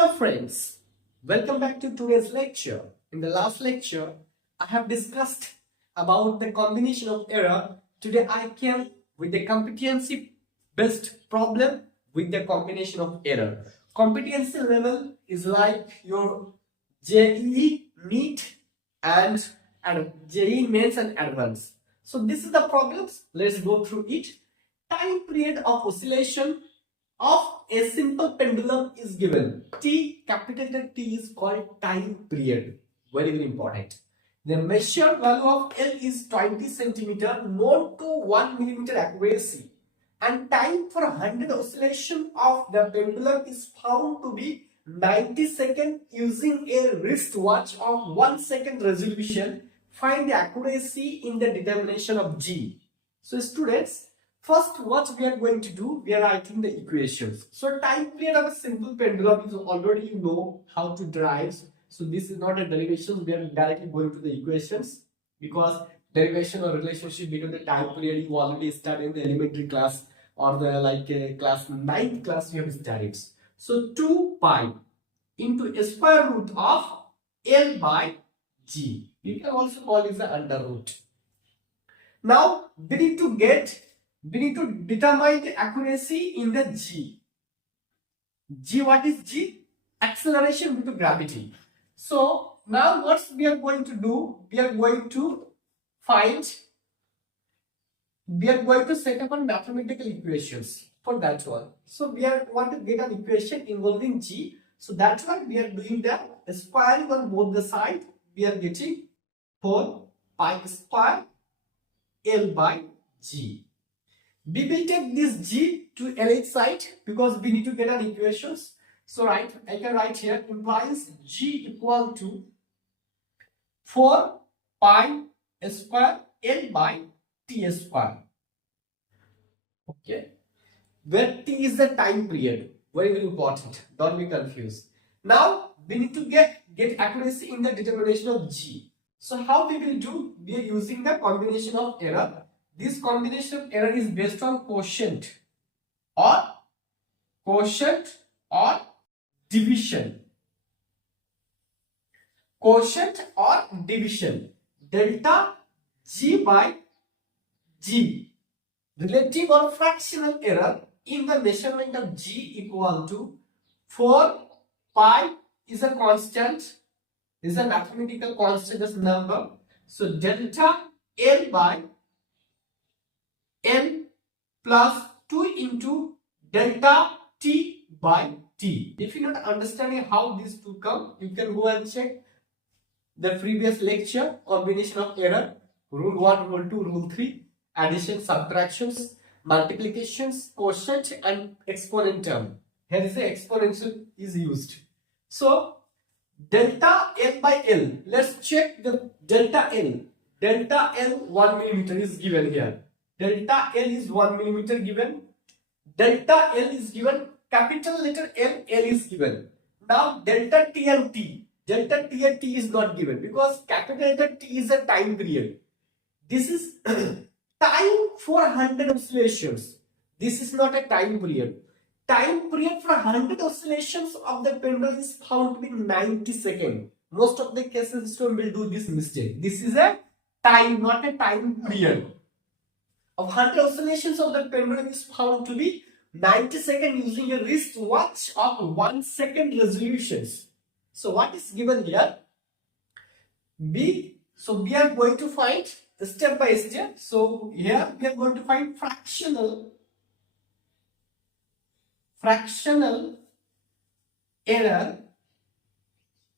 Hello friends, welcome back to today's lecture. In the last lecture, I have discussed about the combination of error. Today I came with the competency based problem with the combination of error. Competency level is like your JEE, NEET and JEE mains and advanced. So this is the problems. Let's go through it. Time period of oscillation of a simple pendulum is given. T, capital T is called time period. Very, very important. The measured value of L is 20 centimeter, known to 1 millimeter accuracy. And time for 100 oscillation of the pendulum is found to be 90 seconds using a wristwatch of 1 second resolution. Find the accuracy in the determination of G. So students, first, what we are going to do, we are writing the equations. So time period of a simple pendulum is already you know how to derive. So this is not a derivation, we are directly going to the equations because derivation or relationship between the time period you already studied in the elementary class or the class 9th class you have studied. So 2 pi into a square root of L by G. You can also call it the under root. Now we need to determine the accuracy in the G. G, what is G? Acceleration due to gravity. So now what we are going to do, we are going to set up on mathematical equations for that one. So we want to get an equation involving G. So that's why we are doing the squaring on both the sides. We are getting 4 pi square L by G. We will take this G to LH side because we need to get an equations. So I can write here implies G equal to 4 pi square L by T square. Okay. Where T is the time period. Very, very important. Don't be confused. Now we need to get accuracy in the determination of G. So how we will do? We are using the combination of error. This combination of error is based on quotient or division. Quotient or division. Delta G by G. Relative or fractional error in the measurement of G equal to 4 pi is a constant, is a mathematical constant number. So delta L by N plus 2 into delta T by T. If you are not understanding how these two come, you can go and check the previous lecture, combination of error, rule 1, rule 2, rule 3, addition, subtractions, multiplications, quotient and exponent term. Here is the exponential is used. So delta L by L, let's check the delta L. Delta L 1 millimeter is given here. Delta L is 1 millimeter given. Delta L is given. Capital letter L is given. Now delta T and T. Delta T and T is not given because capital letter T is a time period. This is time for 100 oscillations. This is not a time period. Time period for 100 oscillations of the pendulum is found to be 90 seconds. Most of the cases students will do this mistake. This is a time, not a time period. Of 100 oscillations of the pendulum is found to be 90 seconds using a wristwatch of 1 second resolutions. So what is given here? So we are going to find step by step. So here we are going to find fractional error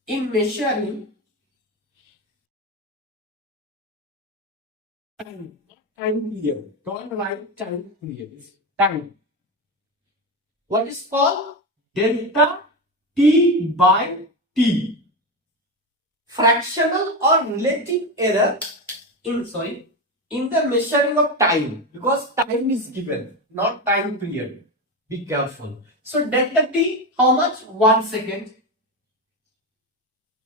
in measuring time period. Don't write time period. It's time. What is called delta T by T. Fractional or relative error in the measuring of time, because time is given, not time period. Be careful. So delta T, how much? 1 second.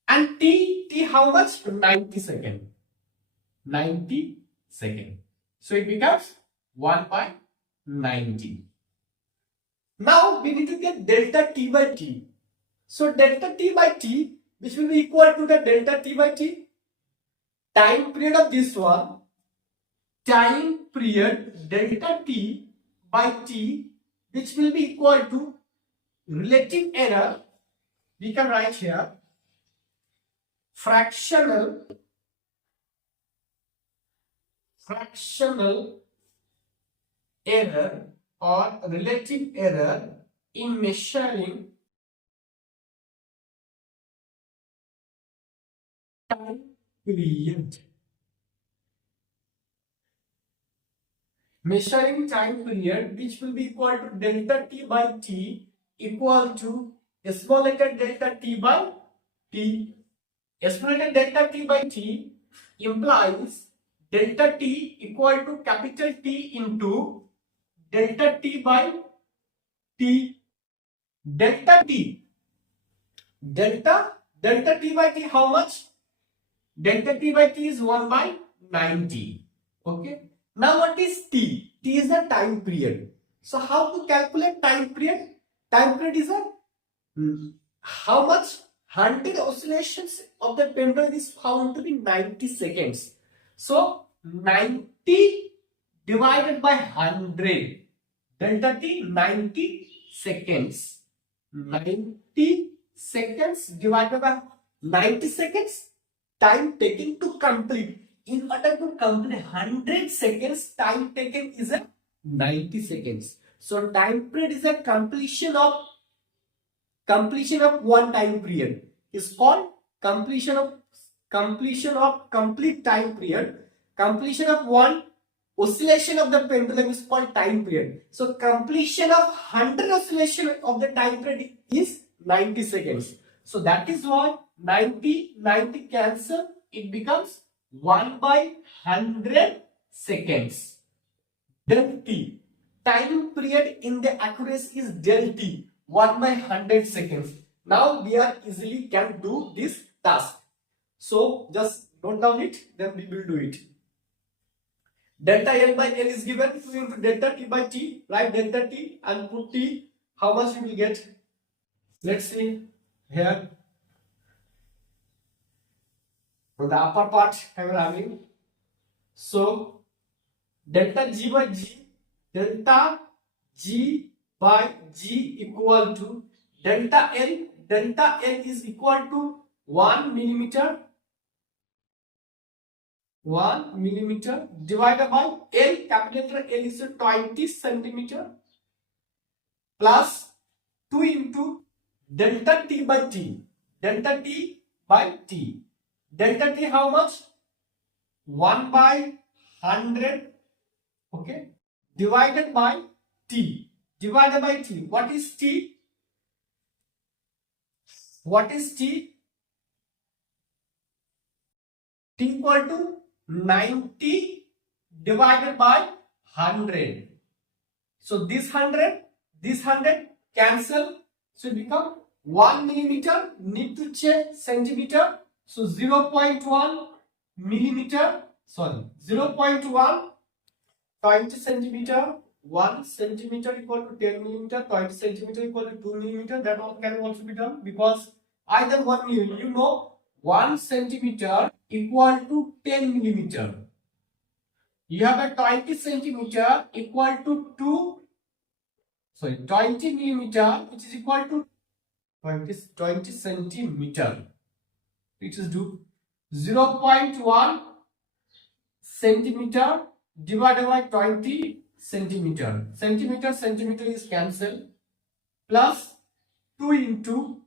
And T how much? 90 seconds. 90 seconds. So it becomes 1 by 90. Now we need to get delta T by T. So delta t by t, which will be equal to the delta t by t, time period of this one, time period delta t by t, which will be equal to relative error. We can write here fractional error or relative error in measuring time period. Measuring time period, which will be equal to delta t by t equal to small letter delta t by t. Small letter delta t by t implies delta t equal to capital T into delta t by t. Delta t. Delta t by t, how much? Delta t by t is 1 by 90. Okay. Now what is t? T is the time period. So how to calculate time period? Time period is how much 100 oscillations of the pendulum is found to be 90 seconds. So 90 divided by 100. Delta t 90 seconds. 90 seconds divided by 90 seconds. Time taken to complete. In order to complete 100 seconds, time taken is a 90 seconds. So time period is a completion of one time period. Is called completion of complete time period. Completion of one oscillation of the pendulum is called time period. So completion of 100 oscillation of the time period is 90 seconds. So that is why 90 cancel. It becomes 1 by 100 seconds. Del t. Time period in the accuracy is del t. 1 by 100 seconds. Now we are easily can do this task. So just note down it, then we will do it. Delta L by L is given 2 into delta t by t. Write delta t and put t. How much you will get? Let's see here. On the upper part I will having. So delta G by G, delta G by G equal to delta L. Delta L is equal to 1 millimeter. 1 millimeter divided by L, capital letter L is 20 centimeter plus 2 into delta T by T. Delta T by T. Delta T how much? 1 by 100. Okay. Divided by T. Divided by T. What is T? What is T? T equal to 90 divided by 100. So this 100 cancel. So it become 1 millimeter. Need to check centimeter. So 0.1 millimeter. Sorry, 0.1 20 centimeter. 1 centimeter equal to 10 millimeter. 20 centimeter equal to 2 millimeter. That all can also be done because either 1 millimeter. You know 1 centimeter equal to 10 millimeter. You have a 20 centimeter equal to 20 millimeter, which is equal to 20 centimeter, which is 0.1 centimeter divided by 20 centimeter. Centimeter is cancelled plus 2 into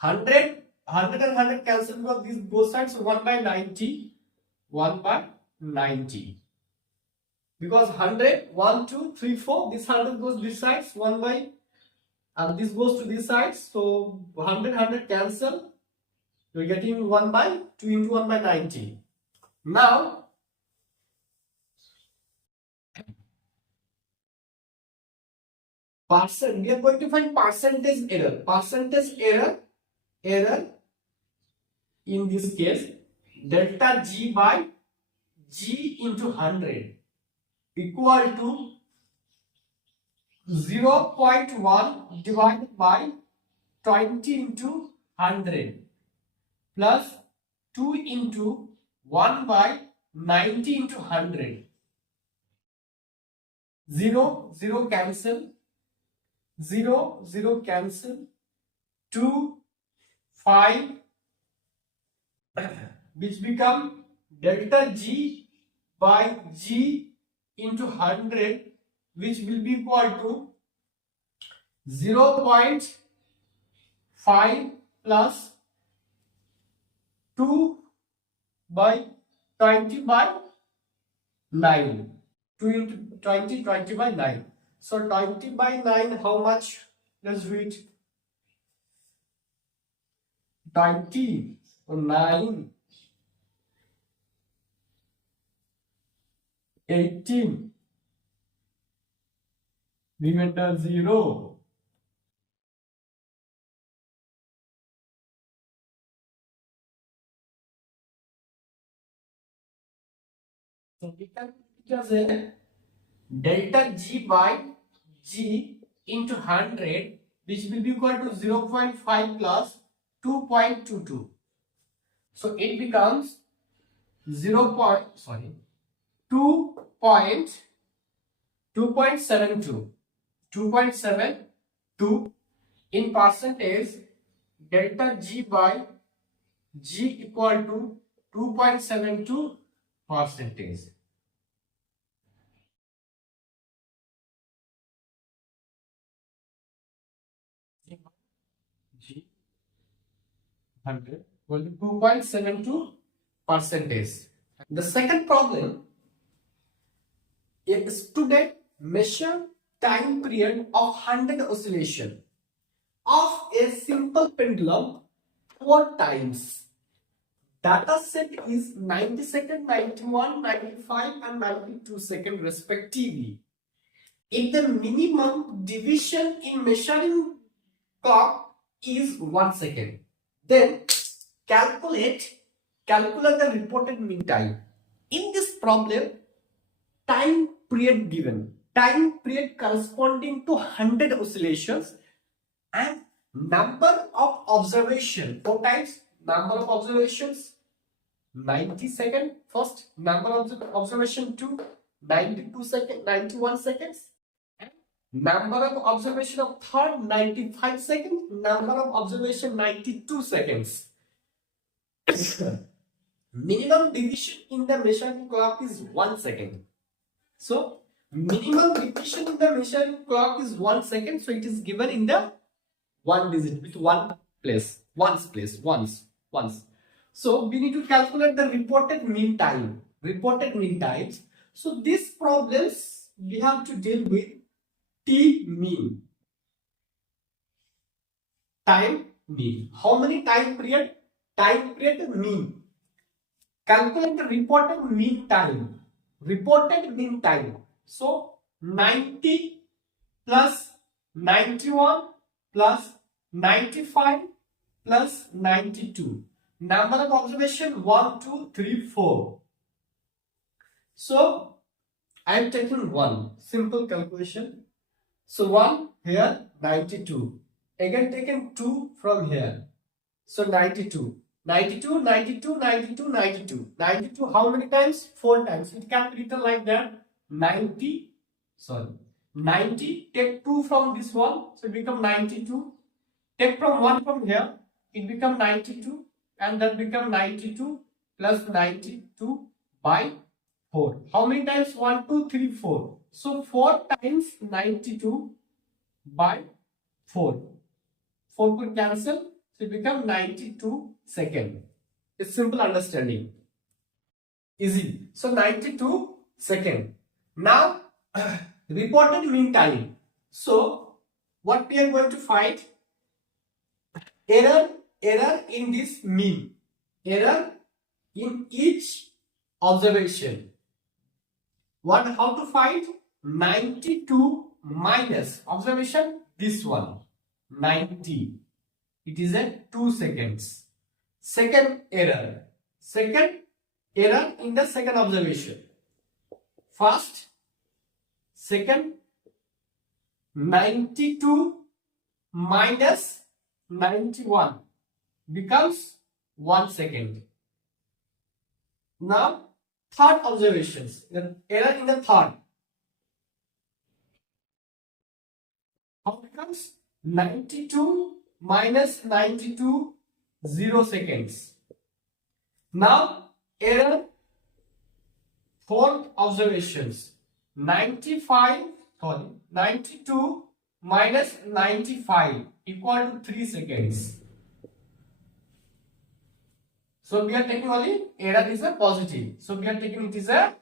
100 and 100 cancel because these both sides. So 1 by 90. 1 by 90. Because 100, 1, 2, 3, 4. This 100 goes this sides. 1 by, and this goes to this sides. So 100 cancel. You're getting 1 by 2 into 1 by 90. Now, we are going to find percentage error. Percentage error in this case, delta G by G into 100 equal to 0.1 divided by 20 into 100 plus 2 into 1 by 90 into 100. 0, 0 cancel. 0, 0 cancel. 2, 5, which become delta G by G into 100, which will be equal to 0.5 plus 2 by 20 by 9. 2 into 20, 20 by 9. So 20 by 9, how much? Let's do it. 20 or 9, 18, remainder 0. So we can just say delta G by G into 100, which will be equal to 0.5 plus 2.22. So it becomes 2.72. 2.72 in percentage, delta G by G equal to 2.72 percentage. G 100 equal to 2.72 percentage. The second problem, a student measure time period of 100 oscillation of a simple pendulum 4 times. Data set is 90 second, 91, 95 and 92 second respectively. If the minimum division in measuring clock is 1 second, then calculate the reported mean time. In this problem, time period given, time period corresponding to 100 oscillations and number of observation 4 times, number of observations 90 second first, number of observation 2, 92 second, 91 seconds, and number of observation of third 95 seconds, number of observation 92 seconds. Minimum division in the measuring clock is 1 second. So minimum division in the measuring clock is 1 second. So it is given in the one digit with once. So we need to calculate the reported mean time. So these problems we have to deal with T mean. Time mean. How many time period? Time period mean. Calculate the reported mean time. So 90 plus 91 plus 95 plus 92. Number of observation 1, 2, 3, 4. So I am taking 1. Simple calculation. So 1 here, 92. Again taken 2 from here. So 92. 92, 92, 92, 92. 92 how many times? 4 times. It can be written like that. 90, take 2 from this one. So it become 92. Take from 1 from here. It become 92. And that become 92 plus 92 by 4. How many times? 1, 2, 3, 4. So 4 times 92 by 4. 4 could cancel. So it become 92 second. It's simple understanding. Easy. So 92 second. Now reported mean time. So what we are going to find? Error in this mean. Error in each observation. How to find? 92 minus observation this one. 90. It is at 2 seconds. Second error in the second observation. First, second, 92 minus 91 becomes 1 second. Now, third observations, the error in the third. How becomes 92 minus 92, 0 seconds. Now, error fourth observations, 92 minus 95 equal to 3 seconds. So we are taking only error is a positive. So we are taking it is a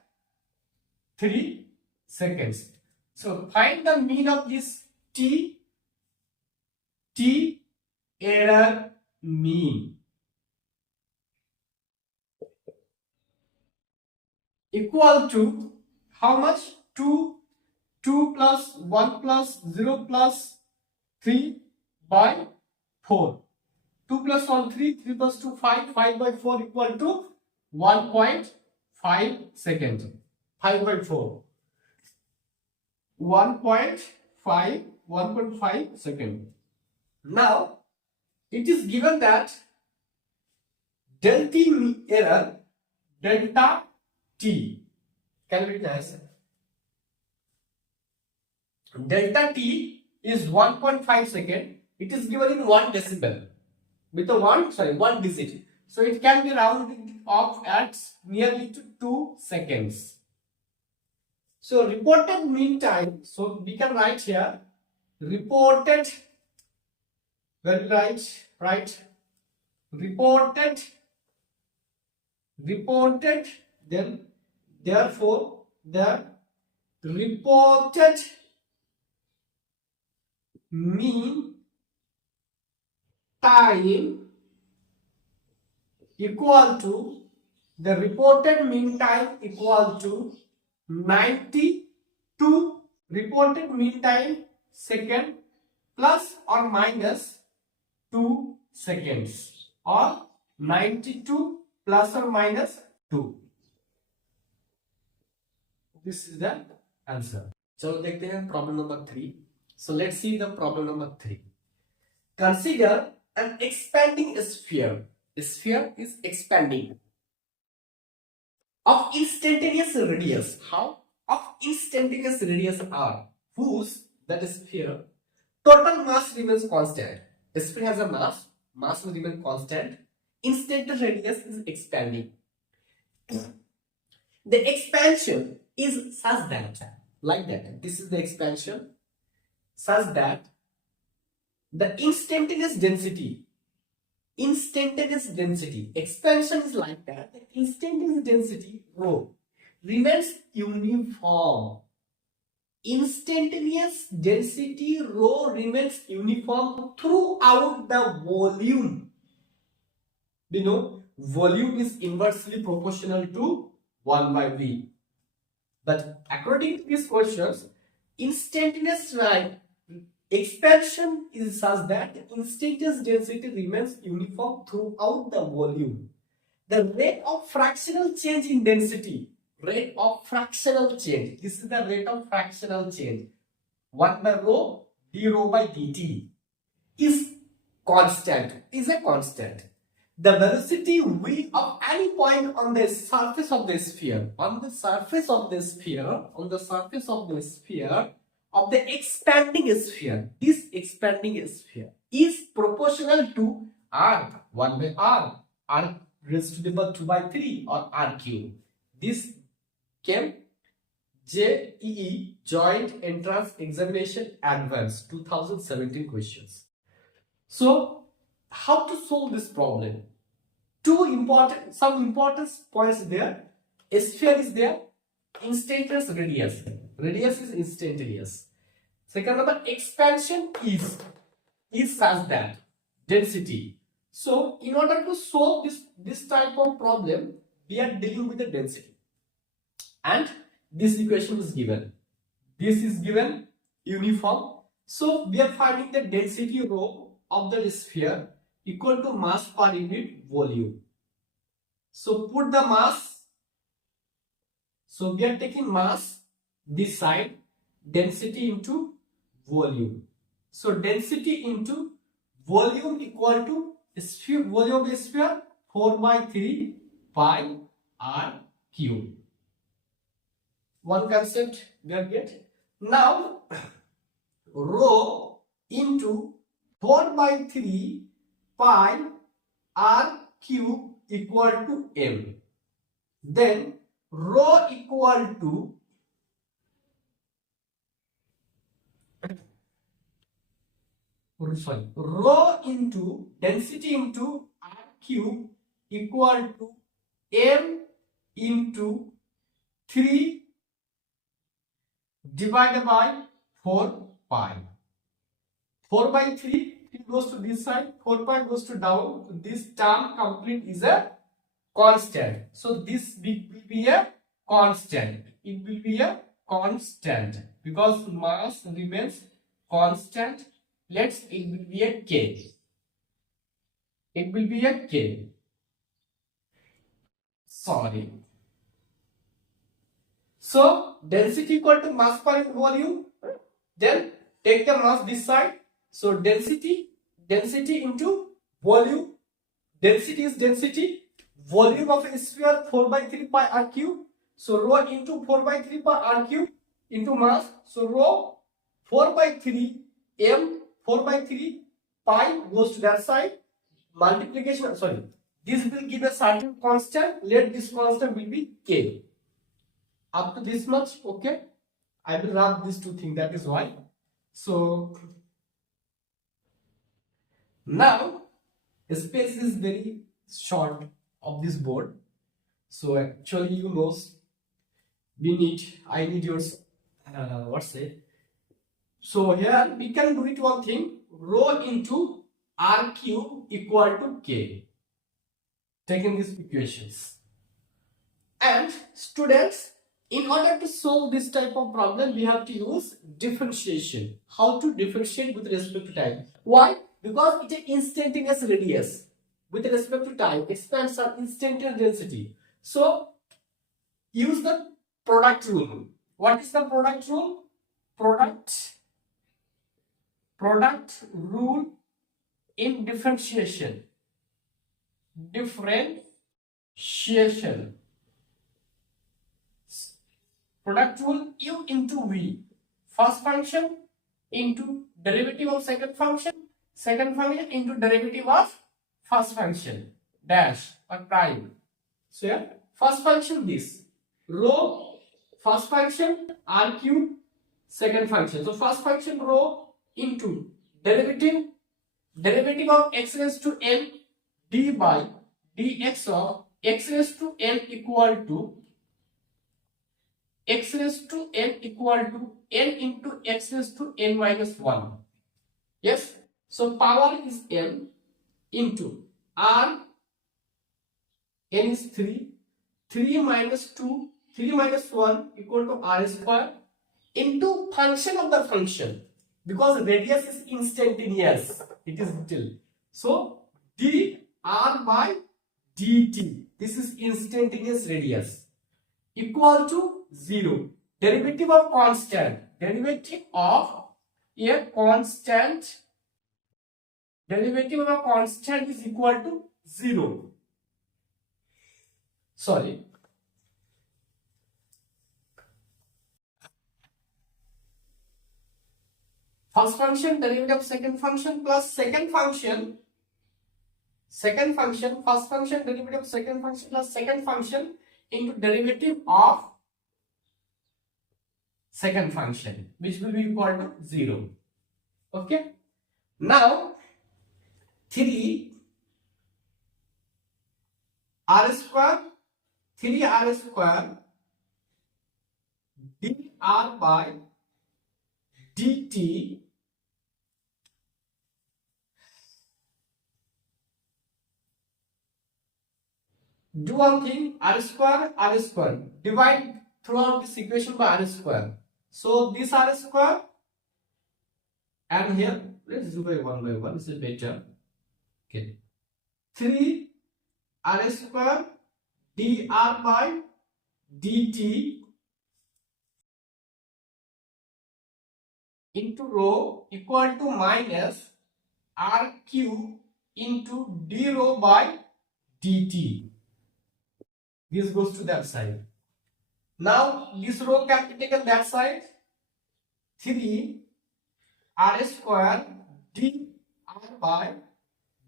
3 seconds. So find the mean of this t error mean equal to how much? 2 plus 1 plus 0 plus 3 by 4. 2 plus 1 3, 3 plus 2 5, 5 by 4 equal to 1.5 seconds. 5 by 4. 1.5 second. Now it is given that delta error delta t can be written as delta t is 1.5 second. It is given in 1 decibel with a 1 digit. So it can be rounded off at nearly to 2 seconds. So reported mean time. So we can write here reported. Well, right. Reported. Then therefore the reported mean time equal to the reported mean time equal to 92 reported mean time second plus or minus 2 seconds or 92 plus or minus 2. This is the answer. चलो देखते हैं problem number 3. So let's see the problem number 3. Consider an expanding sphere. A sphere is expanding of instantaneous radius. How? Of instantaneous radius r, whose, that sphere, total mass remains constant. A sphere has a mass will remain constant. Instantaneous radius is expanding. The expansion is such that, like that, this is the expansion, such that the instantaneous density, expansion is like that, the instantaneous density rho remains uniform. Instantaneous density rho remains uniform throughout the volume. We know volume is inversely proportional to 1 by v. But according to these questions, instantaneous expansion is such that instantaneous density remains uniform throughout the volume. The rate of fractional change in density, this is the rate of fractional change, 1 by rho d rho by dt is a constant. The velocity v of any point on the surface of the sphere, of the expanding sphere, this expanding sphere is proportional to r, 1 by r raised to the power 2 by 3 or r cube. This came JEE Joint Entrance Examination Advanced 2017 questions. So how to solve this problem? Some important points there. A sphere is there, instantaneous radius is instantaneous. Second number, expansion is such that density. So in order to solve this type of problem, we are dealing with the density, and this equation is given. This is given uniform. So we are finding the density rho of the sphere equal to mass per unit volume. So put the mass. So we are taking mass this side, density into volume. So density into volume equal to sphere, volume of sphere 4 by 3 pi r cube. One concept we are get. Now rho into 4 by 3 pi r cube equal to m. Then rho equal to rho into density into r cube equal to m into 3 divided by 4 pi. 4 by 3 goes to this side, 4 pi goes to down. This term complete is a constant. So this will be a constant. It will be a constant because mass remains constant. It will be a k. It will be a k. Sorry. So density equal to mass per unit volume. Then take the mass this side. So density into volume. Density is density. Volume of a sphere 4 by 3 pi r cube. So rho into 4 by 3 pi r cube into mass. So rho 4 by 3 m 4 by 3 pi goes to that side. Multiplication, sorry. This will give a certain constant. Let this constant will be k. Up to this much, okay. I will wrap these two things. That is why. So now the space is very short of this board. So actually, you know, I need your what's it? So here we can do it one thing. Rho into r cube equal to k. Taking these equations. And students, in order to solve this type of problem, we have to use differentiation. How to differentiate with respect to time? Why? Because it is instantaneous radius. With respect to time, expands are instantaneous density. So use the product rule. What is the product rule? Product rule in differentiation. Product rule u into v. First function into derivative of second function into derivative of first function dash or prime. So here first function this rho first function r cube second function. So first function rho into derivative of x raised to n d by dx of x raised to n equal to x raised to n equal to n into x raised to n minus 1. Yes. So power is n into r, n is 3, 3 minus 2, 3 minus 1 equal to r square into function of the function. Because radius is instantaneous, it is little. So dr by dt, this is instantaneous radius, equal to 0. Derivative of constant, derivative of a constant is equal to 0. Sorry. First function derivative of second function plus second function, first function derivative of second function plus second function into derivative of second function, which will be equal to 0. Okay. Now 3 r square dr by dt do one thing, r square divide throughout this equation by r square. So this r square and here let's do by one, this is better. Okay, 3 r square dr by dt into rho equal to minus r cube into d rho by dt. This goes to that side. Now this rho can be taken that side. 3 r square d r by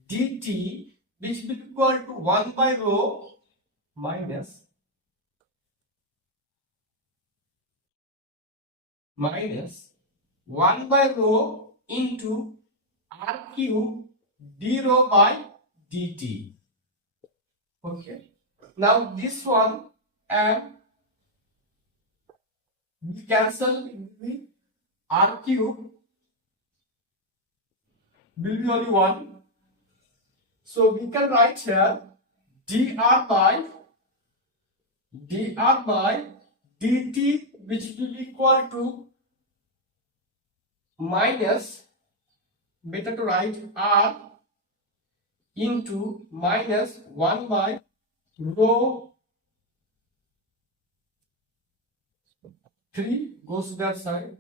dt, which will be equal to 1 by rho minus 1 by rho into r cube d rho by dt. Okay. Now this one and we cancel with r cube will be only 1. So we can write here dr by dt, which will be equal to minus, better to write r into minus 1 by rho 3 goes to that side.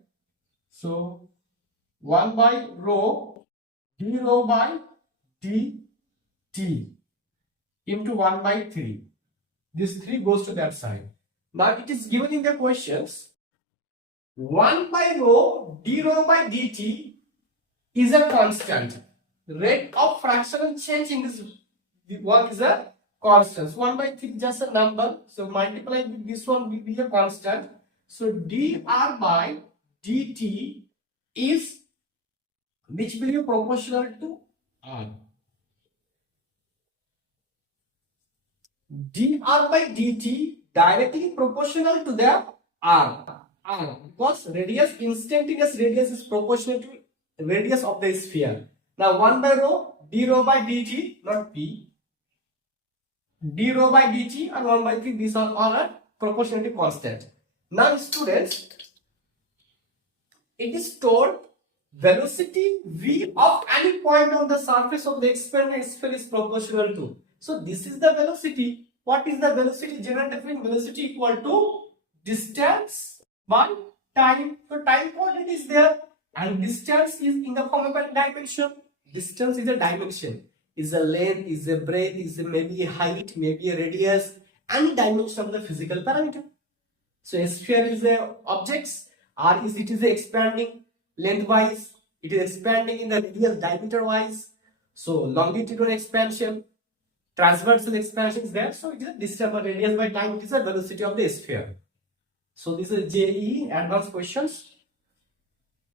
So 1 by rho d rho by dt into 1 by 3. This 3 goes to that side. Now it is given in the questions 1 by rho d rho by dt is a constant. Rate of fractional change in this one is a constant. So 1 by 3 is just a number. So multiply with this one will be a constant. So dr by dt is, which will be proportional to r. dr by dt directly proportional to the r. Because radius, instantaneous radius is proportional to radius of the sphere. Now 1 by rho d rho by dt, not p, d rho by dt and 1 by 3, these are all are proportionally constant. Now students, it is told velocity v of any point on the surface of the expanded sphere is proportional to. So this is the velocity. What is the velocity? General definition: velocity equal to distance by time. So time quantity is there and distance is in the form of a dimension. Distance is a dimension. Is a length, is a breadth, is a maybe a height, maybe a radius, any dimension of the physical parameter. So a sphere is a objects, or is it is expanding lengthwise, it is expanding in the radius diameter wise. So longitudinal expansion, transversal expansion is there. So it is a distance or radius by time, it is a velocity of the sphere. So this is JEE advanced questions.